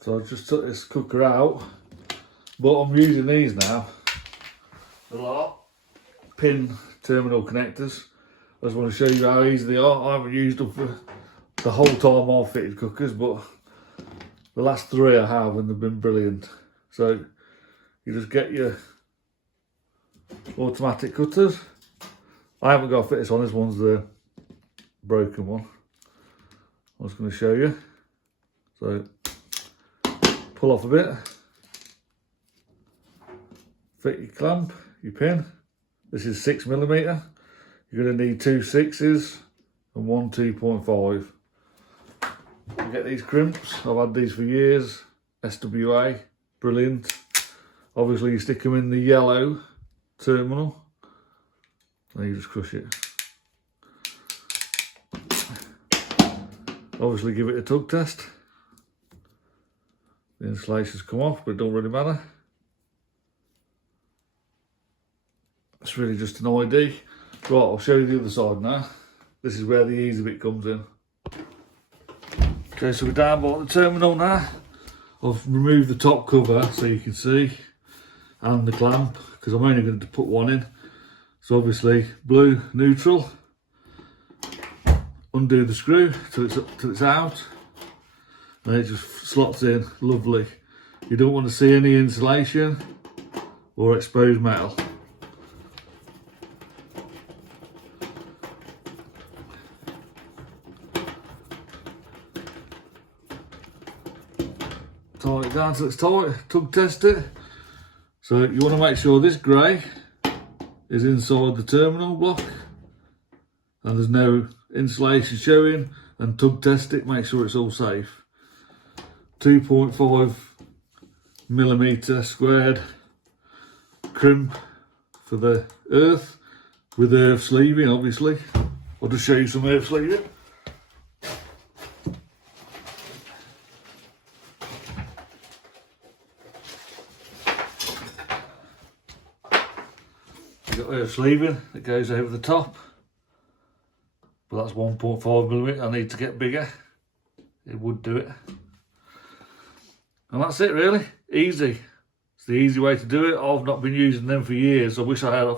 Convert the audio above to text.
So I just took this cooker out, but I'm using these now. A lot. Pin terminal connectors. I just want to show you how easy they are. I haven't used them for the whole time I've fitted cookers, but the last 3 I have and they've been brilliant. So you just get your automatic cutters. I haven't got to fit this on, this one's the broken one. I'm just going to show you. So pull off a bit, fit your clamp, your pin. This is 6mm. You're going to need 2 6s and 1 2.5. You get these crimps. I've had these for years. SWA, brilliant. Obviously you stick them in the yellow terminal. Then you just crush it. Obviously give it a tug test. The insulations come off, but it don't really matter. It's really just an ID. Right, I'll show you the other side now. This is where the easy bit comes in. Okay, so we're down by the terminal now. I've removed the top cover so you can see, and the clamp, because I'm only going to put one in. So obviously blue, neutral. Undo the screw till it's out, and it just slots in lovely. You don't want to see any insulation or exposed metal. Tighten it down till it's tight, tug test it. So you want to make sure this grey is inside the terminal block and there's no insulation showing, and tug test it, make sure it's all safe. 2.5mm squared crimp for the earth, with earth sleeving obviously. I'll just show you some earth sleeving. You've got earth sleeving that goes over the top. But that's 1.5mm. I need to get bigger. It would do it. And that's it really. Easy. It's the easy way to do it. I've not been using them for years. I wish I had.